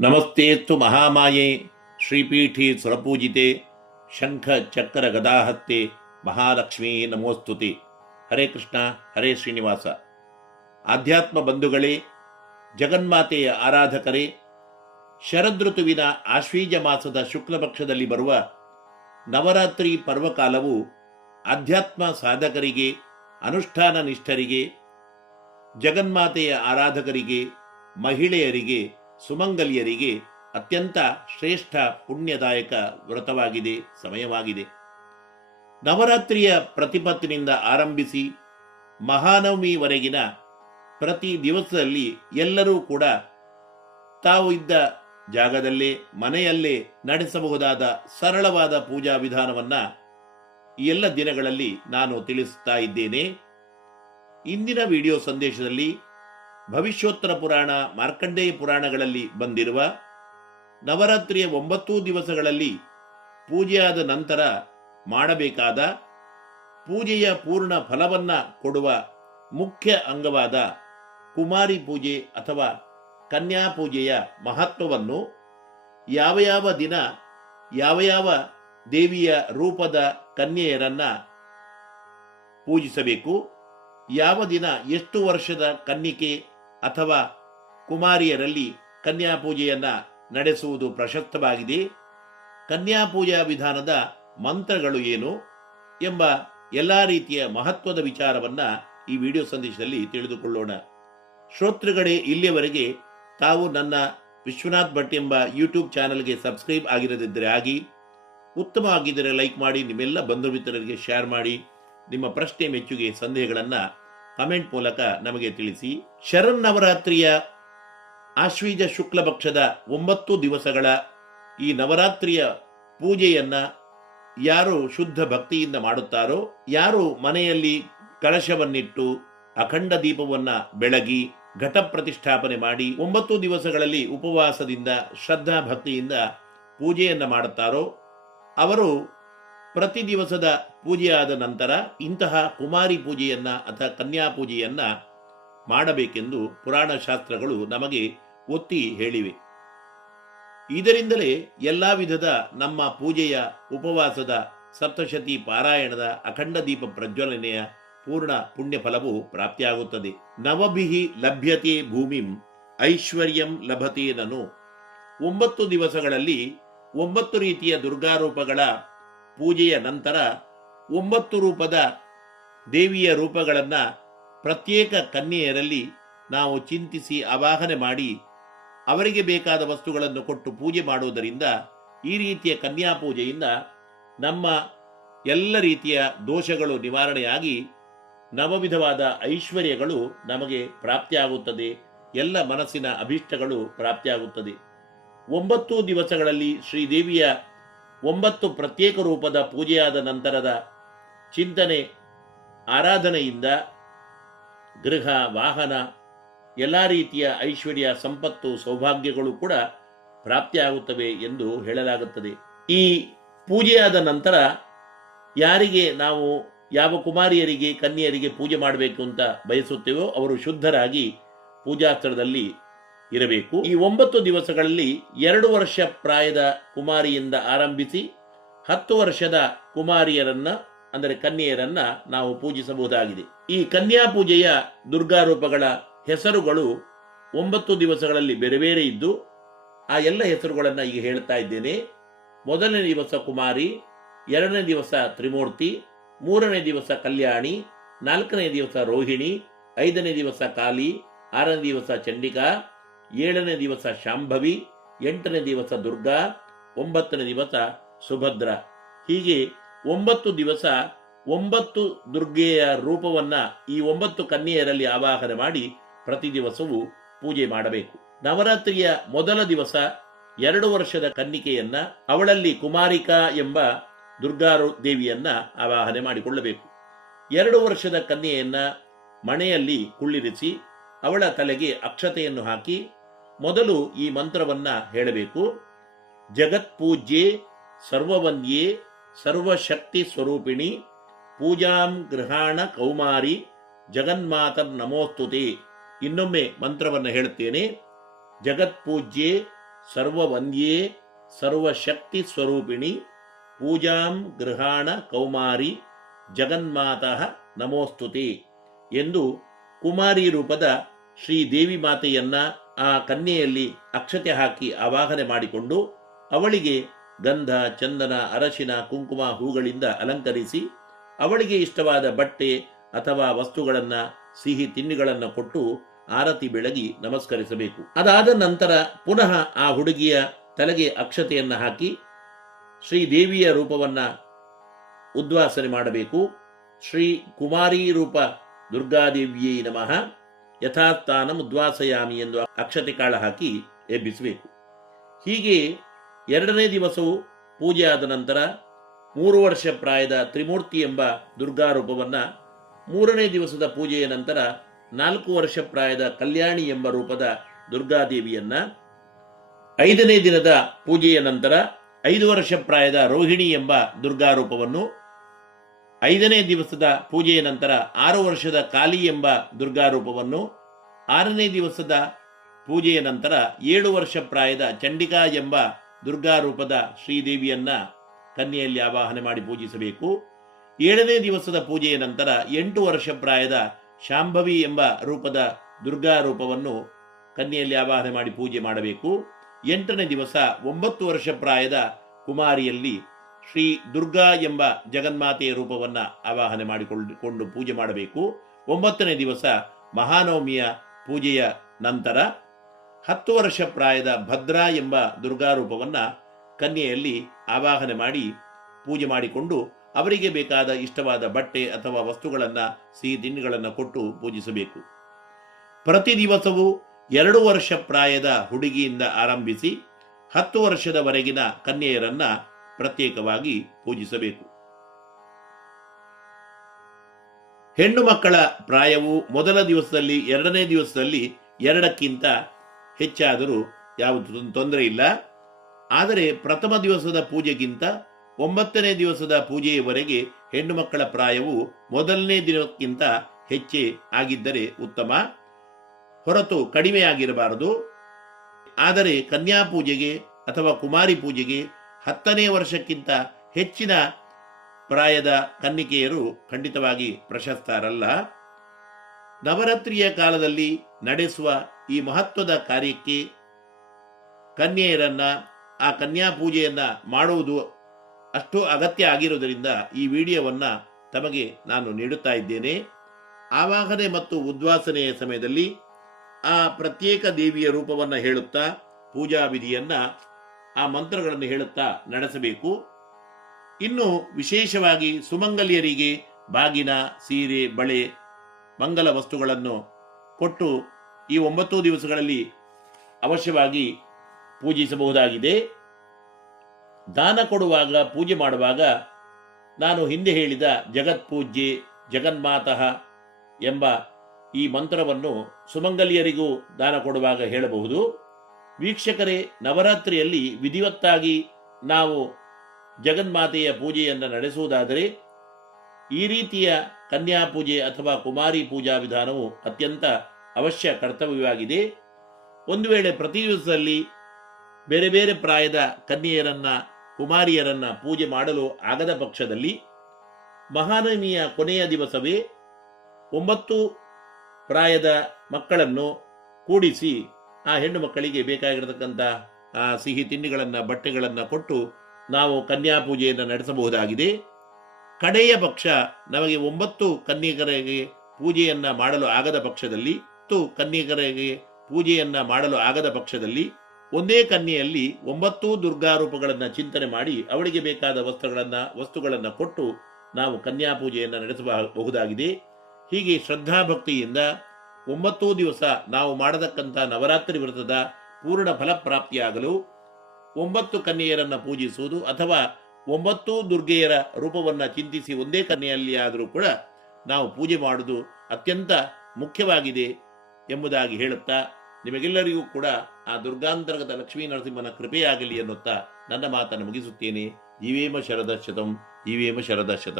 ನಮಸ್ತೆಸ್ತು ಮಹಾಮಾಯೆ, ಶ್ರೀಪೀಠಿ ಸ್ವರಪೂಜಿತೆ ಶಂಖ ಚಕ್ರ ಗದಾಹತ್ತೆ ಮಹಾಲಕ್ಷ್ಮೀ ನಮೋಸ್ತುತಿ. ಹರೇ ಕೃಷ್ಣ, ಹರೇ ಶ್ರೀನಿವಾಸ. ಆಧ್ಯಾತ್ಮ ಬಂಧುಗಳೇ, ಜಗನ್ಮಾತೆಯ ಆರಾಧಕರೇ ಶರದೃತುವಿನ ಆಶ್ವೀಜ ಮಾಸದ ಶುಕ್ಲಪಕ್ಷದಲ್ಲಿ ಬರುವ ನವರಾತ್ರಿ ಪರ್ವಕಾಲವು ಆಧ್ಯಾತ್ಮ ಸಾಧಕರಿಗೆ ಅನುಷ್ಠಾನ ನಿಷ್ಠರಿಗೆ ಜಗನ್ಮಾತೆಯ ಆರಾಧಕರಿಗೆ, ಮಹಿಳೆಯರಿಗೆ ಸುಮಂಗಲಿಯರಿಗೆ ಅತ್ಯಂತ ಶ್ರೇಷ್ಠ ಪುಣ್ಯದಾಯಕ ವ್ರತವಾಗಿದೆ, ಸಮಯವಾಗಿದೆ. ನವರಾತ್ರಿಯ ಪ್ರತಿಪತ್ತಿನಿಂದ ಆರಂಭಿಸಿ ಮಹಾನವಮಿವರೆಗಿನ ಪ್ರತಿ ದಿವಸದಲ್ಲಿ ಎಲ್ಲರೂ ಕೂಡ ತಾವು ಇದ್ದ ಜಾಗದಲ್ಲೇ, ಮನೆಯಲ್ಲೇ ನಡೆಸಬಹುದಾದ ಸರಳವಾದ ಪೂಜಾ ವಿಧಾನವನ್ನ ಎಲ್ಲ ದಿನಗಳಲ್ಲಿ ನಾನು ತಿಳಿಸುತ್ತಾ ಇದ್ದೇನೆ. ಇಂದಿನ ವಿಡಿಯೋ ಸಂದೇಶದಲ್ಲಿ ಭವಿಷ್ಯೋತ್ತರ ಪುರಾಣ, ಮಾರ್ಕಂಡೇಯ ಪುರಾಣಗಳಲ್ಲಿ ಬಂದಿರುವ ನವರಾತ್ರಿಯ ಒಂಬತ್ತು ದಿವಸಗಳಲ್ಲಿ ಪೂಜೆಯಾದ ನಂತರ ಮಾಡಬೇಕಾದ ಪೂಜೆಯ ಪೂರ್ಣ ಫಲವನ್ನ ಕೊಡುವ ಮುಖ್ಯ ಅಂಗವಾದ ಕುಮಾರಿ ಪೂಜೆ ಅಥವಾ ಕನ್ಯಾ ಪೂಜೆಯ ಮಹತ್ವವನ್ನು ಯಾವ ಯಾವ ದಿನ, ಯಾವ ಯಾವ ದೇವಿಯ ರೂಪದ ಕನ್ಯೆಯರನ್ನ ಪೂಜಿಸಬೇಕು, ಯಾವ ದಿನ, ಎಷ್ಟು ವರ್ಷದ ಕನ್ನಿಕೆ ಅಥವಾ ಕುಮಾರಿಯರಲ್ಲಿ ಕನ್ಯಾ ಪೂಜೆಯನ್ನು ನಡೆಸುವುದು ಪ್ರಶಸ್ತವಾಗಿದೆ. ಕನ್ಯಾ ಪೂಜಾ ವಿಧಾನದ ಮಂತ್ರಗಳು ಏನು ಎಂಬ ಎಲ್ಲ ರೀತಿಯ ಮಹತ್ವದ ವಿಚಾರವನ್ನ ಈ ವಿಡಿಯೋ ಸಂದೇಶದಲ್ಲಿ ತಿಳಿದುಕೊಳ್ಳೋಣ. ಶ್ರೋತೃಗಳೇ, ಇಲ್ಲಿಯವರೆಗೆ ತಾವು ನನ್ನ ವಿಶ್ವನಾಥ್ ಭಟ್ ಎಂಬ ಯೂಟ್ಯೂಬ್ ಚಾನೆಲ್ಗೆ ಸಬ್ಸ್ಕ್ರೈಬ್ ಆಗಿರದಿದ್ದರೆ ಆಗಿ ಉತ್ತಮವಾಗಿದ್ದರೆ ಲೈಕ್ ಮಾಡಿ, ನಿಮ್ಮೆಲ್ಲ ಬಂಧು ಮಿತ್ರರಿಗೆ ಶೇರ್ ಮಾಡಿ, ನಿಮ್ಮ ಪ್ರಶ್ನೆ ಮೆಚ್ಚುಗೆ, ಸಂದೇಹಗಳನ್ನು ಕಮೆಂಟ್ ಮೂಲಕ ನಮಗೆ ತಿಳಿಸಿ. ಶರನ್ನವರಾತ್ರಿಯ ಆಶ್ವೀಜ ಶುಕ್ಲ ಪಕ್ಷದ ಒಂಬತ್ತು ದಿವಸಗಳ ಈ ನವರಾತ್ರಿಯ ಪೂಜೆಯನ್ನ ಯಾರು ಶುದ್ಧ ಭಕ್ತಿಯಿಂದ ಮಾಡುತ್ತಾರೋ, ಯಾರು ಮನೆಯಲ್ಲಿ ಕಳಶವನ್ನಿಟ್ಟು ಅಖಂಡ ದೀಪವನ್ನ ಬೆಳಗಿ ಘಟ ಪ್ರತಿಷ್ಠಾಪನೆ ಮಾಡಿ ಒಂಬತ್ತು ದಿವಸಗಳಲ್ಲಿ ಉಪವಾಸದಿಂದ ಶ್ರದ್ಧಾ ಭಕ್ತಿಯಿಂದ ಪೂಜೆಯನ್ನು ಮಾಡುತ್ತಾರೋ, ಅವರು ಪ್ರತಿ ದಿವಸದ ಪೂಜೆಯಾದ ನಂತರ ಇಂತಹ ಕುಮಾರಿ ಪೂಜೆಯನ್ನು ಅಥವಾ ಕನ್ಯಾ ಪೂಜೆಯನ್ನು ಮಾಡಬೇಕೆಂದು ಪುರಾಣ ಶಾಸ್ತ್ರಗಳು ನಮಗೆ ಒತ್ತಿ ಹೇಳಿವೆ. ಇದರಿಂದಲೇ ಎಲ್ಲಾ ವಿಧದ ನಮ್ಮ ಪೂಜೆಯ ಉಪವಾಸದ ಸಪ್ತಶತಿ ಪಾರಾಯಣದ ಅಖಂಡ ದೀಪ ಪ್ರಜ್ವಲನೆಯ ಪೂರ್ಣ ಪುಣ್ಯ ಫಲವು ಪ್ರಾಪ್ತಿಯಾಗುತ್ತದೆ. ನವಭಿಹಿ ಲಭ್ಯತೆ ಭೂಮಿಂ ಐಶ್ವರ್ಯಂ ಲಭತೆ ನನು. ಒಂಬತ್ತು ದಿವಸಗಳಲ್ಲಿ ಒಂಬತ್ತು ರೀತಿಯ ದುರ್ಗಾರೂಪಗಳ ಪೂಜೆಯ ನಂತರ ಒಂಬತ್ತು ರೂಪದ ದೇವಿಯ ರೂಪಗಳನ್ನು ಪ್ರತ್ಯೇಕ ಕನ್ಯೆಯರಲ್ಲಿ ನಾವು ಚಿಂತಿಸಿ ಅವಾಹನೆ ಮಾಡಿ ಅವರಿಗೆ ಬೇಕಾದ ವಸ್ತುಗಳನ್ನು ಕೊಟ್ಟು ಪೂಜೆ ಮಾಡುವುದರಿಂದ ಈ ರೀತಿಯ ಕನ್ಯಾ ಪೂಜೆಯಿಂದ ನಮ್ಮ ಎಲ್ಲ ರೀತಿಯ ದೋಷಗಳು ನಿವಾರಣೆಯಾಗಿ ನವವಿಧವಾದ ಐಶ್ವರ್ಯಗಳು ನಮಗೆ ಪ್ರಾಪ್ತಿಯಾಗುತ್ತದೆ. ಎಲ್ಲ ಮನಸ್ಸಿನ ಅಭಿಷ್ಟಗಳು ಪ್ರಾಪ್ತಿಯಾಗುತ್ತದೆ. ಒಂಬತ್ತು ದಿವಸಗಳಲ್ಲಿ ಶ್ರೀದೇವಿಯ ಒಂಬತ್ತು ಪ್ರತ್ಯೇಕ ರೂಪದ ಪೂಜೆಯಾದ ನಂತರದ ಚಿಂತನೆ, ಆರಾಧನೆಯಿಂದ ಗೃಹ, ವಾಹನ, ಎಲ್ಲ ರೀತಿಯ ಐಶ್ವರ್ಯ, ಸಂಪತ್ತು, ಸೌಭಾಗ್ಯಗಳು ಕೂಡ ಪ್ರಾಪ್ತಿಯಾಗುತ್ತವೆ ಎಂದು ಹೇಳಲಾಗುತ್ತದೆ. ಈ ಪೂಜೆಯಾದ ನಂತರ ಯಾರಿಗೆ ನಾವು ಯಾವ ಕುಮಾರಿಯರಿಗೆ, ಕನ್ಯೆಯರಿಗೆ ಪೂಜೆ ಮಾಡಬೇಕು ಅಂತ ಬಯಸುತ್ತೇವೋ ಅವರು ಶುದ್ಧರಾಗಿ ಪೂಜಾ ಸ್ಥಳದಲ್ಲಿ ಇರಬೇಕು. ಈ ಒಂಬತ್ತು ದಿವಸಗಳಲ್ಲಿ ಎರಡು ವರ್ಷ ಪ್ರಾಯದ ಕುಮಾರಿಯಿಂದ ಆರಂಭಿಸಿ ಹತ್ತು ವರ್ಷದ ಕುಮಾರಿಯರನ್ನ ಅಂದರೆ ಕನ್ಯೆಯರನ್ನ ನಾವು ಪೂಜಿಸಬಹುದಾಗಿದೆ. ಈ ಕನ್ಯಾ ಪೂಜೆಯ ದುರ್ಗಾರೂಪಗಳ ಹೆಸರುಗಳು ಒಂಬತ್ತು ದಿವಸಗಳಲ್ಲಿ ಬೇರೆ ಬೇರೆ ಇದ್ದು, ಆ ಎಲ್ಲ ಹೆಸರುಗಳನ್ನು ಈಗ ಹೇಳ್ತಾ ಇದ್ದೇನೆ. ಮೊದಲನೇ ದಿವಸ ಕುಮಾರಿ, ಎರಡನೇ ದಿವಸ ತ್ರಿಮೂರ್ತಿ, ಮೂರನೇ ದಿವಸ ಕಲ್ಯಾಣಿ, ನಾಲ್ಕನೇ ದಿವಸ ರೋಹಿಣಿ, ಐದನೇ ದಿವಸ ಕಾಲಿ, ಆರನೇ ದಿವಸ ಚಂಡಿಕಾ, ಏಳನೇ ದಿವಸ ಶಾಂಭವಿ, ಎಂಟನೇ ದಿವಸ ದುರ್ಗಾ, ಒಂಬತ್ತನೇ ದಿವಸ ಸುಭದ್ರ. ಹೀಗೆ ಒಂಬತ್ತು ದಿವಸ ಒಂಬತ್ತು ದುರ್ಗೆಯ ರೂಪವನ್ನ ಈ ಒಂಬತ್ತು ಕನ್ಯೆಯರಲ್ಲಿ ಆವಾಹನೆ ಮಾಡಿ ಪ್ರತಿ ದಿವಸವೂ ಪೂಜೆ ಮಾಡಬೇಕು. ನವರಾತ್ರಿಯ ಮೊದಲ ದಿವಸ ಎರಡು ವರ್ಷದ ಕನ್ನಿಕೆಯನ್ನ, ಅವಳಲ್ಲಿ ಕುಮಾರಿಕಾ ಎಂಬ ದುರ್ಗಾರು ದೇವಿಯನ್ನ ಆವಾಹನೆ ಮಾಡಿಕೊಳ್ಳಬೇಕು. ಎರಡು ವರ್ಷದ ಕನ್ಯೆಯನ್ನ ಮಣೆಯಲ್ಲಿ ಕುಳ್ಳಿರಿಸಿ, ಅವಳ ತಲೆಗೆ ಅಕ್ಷತೆಯನ್ನು ಹಾಕಿ ಮೊದಲು ಈ ಮಂತ್ರವನ್ನ ಹೇಳಬೇಕು. ಜಗತ್ಪೂಜ್ಯೆ ಸರ್ವವಂದ್ಯೆ ಸರ್ವಶಕ್ತಿ ಸ್ವರೂಪಿಣಿ, ಪೂಜಾಂ ಗೃಹಾಣ ಕೌಮಾರಿ, ಜಗನ್ಮಾತರ್ ನಮೋಸ್ತುತಿ. ಇನ್ನೊಮ್ಮೆ ಮಂತ್ರವನ್ನು ಹೇಳುತ್ತೇನೆ. ಜಗತ್ಪೂಜ್ಯೆ ಸರ್ವವಂದ್ಯೇ, ಸರ್ವಶಕ್ತಿ ಸ್ವರೂಪಿಣಿ, ಪೂಜಾಂ ಗೃಹಾಣ ಕೌಮಾರಿ, ಜಗನ್ಮಾತಃ ನಮೋಸ್ತುತಿ ಎಂದು ಕುಮಾರಿ ರೂಪದ ಶ್ರೀ ದೇವಿ ಮಾತೆಯನ್ನ ಆ ಕನ್ಯೆಯಲ್ಲಿ ಅಕ್ಷತೆ ಹಾಕಿ ಆವಾಹನೆ ಮಾಡಿಕೊಂಡು ಅವಳಿಗೆ ಗಂಧ, ಚಂದನ, ಅರಶಿನ, ಕುಂಕುಮ ಹೂಗಳಿಂದ ಅಲಂಕರಿಸಿ ಅವಳಿಗೆ ಇಷ್ಟವಾದ ಬಟ್ಟೆ ಅಥವಾ ವಸ್ತುಗಳನ್ನ, ಸಿಹಿ ತಿಂಡಿಗಳನ್ನು ಕೊಟ್ಟು ಆರತಿ ಬೆಳಗಿ ನಮಸ್ಕರಿಸಬೇಕು. ಅದಾದ ನಂತರ ಪುನಃ ಆ ಹುಡುಗಿಯ ತಲೆಗೆ ಅಕ್ಷತೆಯನ್ನು ಹಾಕಿ ಶ್ರೀ ದೇವಿಯ ರೂಪವನ್ನ ಉದ್ವಾಸನೆ ಮಾಡಬೇಕು. ಶ್ರೀ ಕುಮಾರಿ ರೂಪ ದುರ್ಗಾದೇವಿಯೇ ನಮಃ. ಯಥಾಸ್ಥಾನಂ ಉದ್ವಾಸಯಾಮಿ ಎಂದು ಅಕ್ಷತೆ ಕಾಳ ಹಾಕಿ ಎಬ್ಬಿಸಬೇಕು. ಹೀಗೆ ಎರಡನೇ ದಿವಸವು ಪೂಜೆ ಆದ ನಂತರ ಮೂರು ವರ್ಷ ಪ್ರಾಯದ ತ್ರಿಮೂರ್ತಿ ಎಂಬ ದುರ್ಗಾ ರೂಪವನ್ನ ಮೂರನೇ ದಿವಸದ ಪೂಜೆಯ ನಂತರ ನಾಲ್ಕು ವರ್ಷ ಪ್ರಾಯದ ಕಲ್ಯಾಣಿ ಎಂಬ ರೂಪದ ದುರ್ಗಾದೇವಿಯನ್ನ, ಐದನೇ ದಿನದ ಪೂಜೆಯ ನಂತರ ಐದು ವರ್ಷ ಪ್ರಾಯದ ರೋಹಿಣಿ ಎಂಬ ದುರ್ಗಾ ರೂಪವನ್ನು ಐದನೇ ದಿವಸದ ಪೂಜೆಯ ನಂತರ ಆರು ವರ್ಷದ ಕಾಲಿ ಎಂಬ ದುರ್ಗಾ ರೂಪವನ್ನು ಆರನೇ ದಿವಸದ ಪೂಜೆಯ ನಂತರ ಏಳು ವರ್ಷ ಪ್ರಾಯದ ಚಂಡಿಕಾ ಎಂಬ ದುರ್ಗಾ ರೂಪದ ಶ್ರೀದೇವಿಯನ್ನ ಕನ್ಯೆಯಲ್ಲಿ ಆವಾಹನೆ ಮಾಡಿ ಪೂಜಿಸಬೇಕು. ಏಳನೇ ದಿವಸದ ಪೂಜೆಯ ನಂತರ ಎಂಟು ವರ್ಷ ಪ್ರಾಯದ ಶಾಂಭವಿ ಎಂಬ ರೂಪದ ದುರ್ಗಾ ರೂಪವನ್ನು ಕನ್ಯೆಯಲ್ಲಿ ಆವಾಹನೆ ಮಾಡಿ ಪೂಜೆ ಮಾಡಬೇಕು. ಎಂಟನೇ ದಿವಸ ಒಂಬತ್ತು ವರ್ಷ ಪ್ರಾಯದ ಕುಮಾರಿಯಲ್ಲಿ ಶ್ರೀ ದುರ್ಗಾ ಎಂಬ ಜಗನ್ಮಾತೆಯ ರೂಪವನ್ನು ಆವಾಹನೆ ಮಾಡಿಕೊಂಡು ಪೂಜೆ ಮಾಡಬೇಕು. ಒಂಬತ್ತನೇ ದಿವಸ ಮಹಾನವಮಿಯ ಪೂಜೆಯ ನಂತರ ಹತ್ತು ವರ್ಷ ಪ್ರಾಯದ ಭದ್ರಾ ಎಂಬ ದುರ್ಗಾ ರೂಪವನ್ನ ಕನ್ಯೆಯಲ್ಲಿ ಆವಾಹನೆ ಮಾಡಿ ಪೂಜೆ ಮಾಡಿಕೊಂಡು ಅವರಿಗೆ ಬೇಕಾದ ಇಷ್ಟವಾದ ಬಟ್ಟೆ ಅಥವಾ ವಸ್ತುಗಳನ್ನು, ಸಿಹಿ ತಿಂಡಿಗಳನ್ನು ಕೊಟ್ಟು ಪೂಜಿಸಬೇಕು. ಪ್ರತಿ ದಿವಸವೂ ಎರಡು ವರ್ಷ ಪ್ರಾಯದ ಹುಡುಗಿಯಿಂದ ಆರಂಭಿಸಿ ಹತ್ತು ವರ್ಷದವರೆಗಿನ ಕನ್ಯೆಯರನ್ನ ಪ್ರತ್ಯೇಕವಾಗಿ ಪೂಜಿಸಬೇಕು. ಹೆಣ್ಣು ಮಕ್ಕಳ ಪ್ರಾಯವು ಮೊದಲ ದಿವಸದಲ್ಲಿ ಎರಡನೇ ದಿವಸದಲ್ಲಿ ಎರಡಕ್ಕಿಂತ ಹೆಚ್ಚಾದರೂ ಯಾವುದು ತೊಂದರೆ ಇಲ್ಲ. ಆದರೆ ಪ್ರಥಮ ದಿವಸದ ಪೂಜೆಗಿಂತ ಒಂಬತ್ತನೇ ದಿವಸದ ಪೂಜೆಯವರೆಗೆ ಹೆಣ್ಣು ಮಕ್ಕಳ ಪ್ರಾಯವು ಮೊದಲನೇ ದಿನಕ್ಕಿಂತ ಹೆಚ್ಚೇ ಆಗಿದ್ದರೆ ಉತ್ತಮ. ಹೊರತು ಕಡಿಮೆಯಾಗಿರಬಾರದು. ಆದರೆ ಕನ್ಯಾ ಪೂಜೆಗೆ ಅಥವಾ ಕುಮಾರಿ ಪೂಜೆಗೆ ಹತ್ತನೇ ವರ್ಷಕ್ಕಿಂತ ಹೆಚ್ಚಿನ ಪ್ರಾಯದ ಕನ್ನಿಕೆಯರು ಖಂಡಿತವಾಗಿ ಪ್ರಶಸ್ತರಲ್ಲ. ನವರಾತ್ರಿಯ ಕಾಲದಲ್ಲಿ ನಡೆಸುವ ಈ ಮಹತ್ವದ ಕಾರ್ಯಕ್ಕೆ ಕನ್ಯೆಯರನ್ನ, ಆ ಕನ್ಯಾ ಪೂಜೆಯನ್ನ ಮಾಡುವುದು ಅಷ್ಟು ಅಗತ್ಯ ಆಗಿರುವುದರಿಂದ ಈ ವಿಡಿಯೋವನ್ನ ತಮಗೆ ನಾನು ನೀಡುತ್ತಾ ಇದ್ದೇನೆ. ಆವಾಹನೆ ಮತ್ತು ಉದ್ವಾಸನೆಯ ಸಮಯದಲ್ಲಿ ಆ ಪ್ರತ್ಯೇಕ ದೇವಿಯ ರೂಪವನ್ನು ಹೇಳುತ್ತಾ, ಪೂಜಾ ವಿಧಿಯನ್ನು ಆ ಮಂತ್ರಗಳನ್ನು ಹೇಳುತ್ತಾ ನಡೆಸಬೇಕು. ಇನ್ನು ವಿಶೇಷವಾಗಿ ಸುಮಂಗಲಿಯರಿಗೆ ಬಾಗಿನ, ಸೀರೆ, ಬಳೆ ಮಂಗಲ ವಸ್ತುಗಳನ್ನು ಕೊಟ್ಟು ಈ ಒಂಬತ್ತು ದಿವಸಗಳಲ್ಲಿ ಅವಶ್ಯವಾಗಿ ಪೂಜಿಸಬಹುದಾಗಿದೆ. ದಾನ ಕೊಡುವಾಗ, ಪೂಜೆ ಮಾಡುವಾಗ ನಾನು ಹಿಂದೆ ಹೇಳಿದ ಜಗತ್ಪೂಜ್ಯೆ ಜಗನ್ಮಾತಃ ಎಂಬ ಈ ಮಂತ್ರವನ್ನು ಸುಮಂಗಲಿಯರಿಗೂ ದಾನ ಕೊಡುವಾಗ ಹೇಳಬಹುದು. ವೀಕ್ಷಕರೇ, ನವರಾತ್ರಿಯಲ್ಲಿ ವಿಧಿವತ್ತಾಗಿ ನಾವು ಜಗನ್ಮಾತೆಯ ಪೂಜೆಯನ್ನು ನಡೆಸುವುದಾದರೆ ಈ ರೀತಿಯ ಕನ್ಯಾ ಪೂಜೆ ಅಥವಾ ಕುಮಾರಿ ಪೂಜಾ ವಿಧಾನವು ಅತ್ಯಂತ ಅವಶ್ಯ ಕರ್ತವ್ಯವಾಗಿದೆ. ಒಂದು ವೇಳೆ ಪ್ರತಿ ದಿವಸದಲ್ಲಿ ಬೇರೆ ಬೇರೆ ಪ್ರಾಯದ ಕನ್ಯೆಯರನ್ನ, ಕುಮಾರಿಯರನ್ನ ಪೂಜೆ ಮಾಡಲು ಆಗದ ಪಕ್ಷದಲ್ಲಿ ಮಹಾನವಮಿಯ ಕೊನೆಯ ದಿವಸವೇ ಒಂಬತ್ತು ಪ್ರಾಯದ ಮಕ್ಕಳನ್ನು ಕೂಡಿಸಿ ಆ ಹೆಣ್ಣು ಮಕ್ಕಳಿಗೆ ಬೇಕಾಗಿರತಕ್ಕಂಥ, ಆ ಸಿಹಿ ತಿಂಡಿಗಳನ್ನು, ಬಟ್ಟೆಗಳನ್ನು ಕೊಟ್ಟು ನಾವು ಕನ್ಯಾ ಪೂಜೆಯನ್ನು ನಡೆಸಬಹುದಾಗಿದೆ. ಕಡೆಯ ಪಕ್ಷ ನಮಗೆ ಒಂಬತ್ತು ಕನ್ಯಕರಿಗೆ ಪೂಜೆಯನ್ನ ಮಾಡಲು ಆಗದ ಪಕ್ಷದಲ್ಲಿ, ಹತ್ತು ಕನ್ಯಕರಿಗೆ ಪೂಜೆಯನ್ನ ಮಾಡಲು ಆಗದ ಪಕ್ಷದಲ್ಲಿ, ಒಂದೇ ಕನ್ಯೆಯಲ್ಲಿ ಒಂಬತ್ತು ದುರ್ಗಾರೂಪಗಳನ್ನು ಚಿಂತನೆ ಮಾಡಿ ಅವಳಿಗೆ ಬೇಕಾದ ವಸ್ತ್ರಗಳನ್ನು, ವಸ್ತುಗಳನ್ನು ಕೊಟ್ಟು ನಾವು ಕನ್ಯಾ ಪೂಜೆಯನ್ನು ನಡೆಸಬಹುದಾಗಿದೆ. ಹೀಗೆ ಶ್ರದ್ಧಾಭಕ್ತಿಯಿಂದ ಒಂಬತ್ತು ದಿವಸ ನಾವು ಮಾಡತಕ್ಕಂಥ ನವರಾತ್ರಿ ವ್ರತದ ಪೂರ್ಣ ಫಲಪ್ರಾಪ್ತಿಯಾಗಲು ಒಂಬತ್ತು ಕನ್ಯೆಯರನ್ನು ಪೂಜಿಸುವುದು ಅಥವಾ ಒಂಬತ್ತು ದುರ್ಗೆಯರ ರೂಪವನ್ನ ಚಿಂತಿಸಿ ಒಂದೇ ಕನ್ಯೆಯಲ್ಲಿ ಆದರೂ ಕೂಡ ನಾವು ಪೂಜೆ ಮಾಡುವುದು ಅತ್ಯಂತ ಮುಖ್ಯವಾಗಿದೆ ಎಂಬುದಾಗಿ ಹೇಳುತ್ತಾ, ನಿಮಗೆಲ್ಲರಿಗೂ ಕೂಡ ಆ ದುರ್ಗಾಂತರ್ಗತ ಲಕ್ಷ್ಮೀ ನರಸಿಂಹನ ಕೃಪೆಯಾಗಲಿ ಎನ್ನುತ್ತಾ ನನ್ನ ಮಾತನ್ನು ಮುಗಿಸುತ್ತೇನೆ. ಜೀವೇಮ ಶರದ ಶತಂ ಜೀವೇಮ ಶರದ ಶತಂ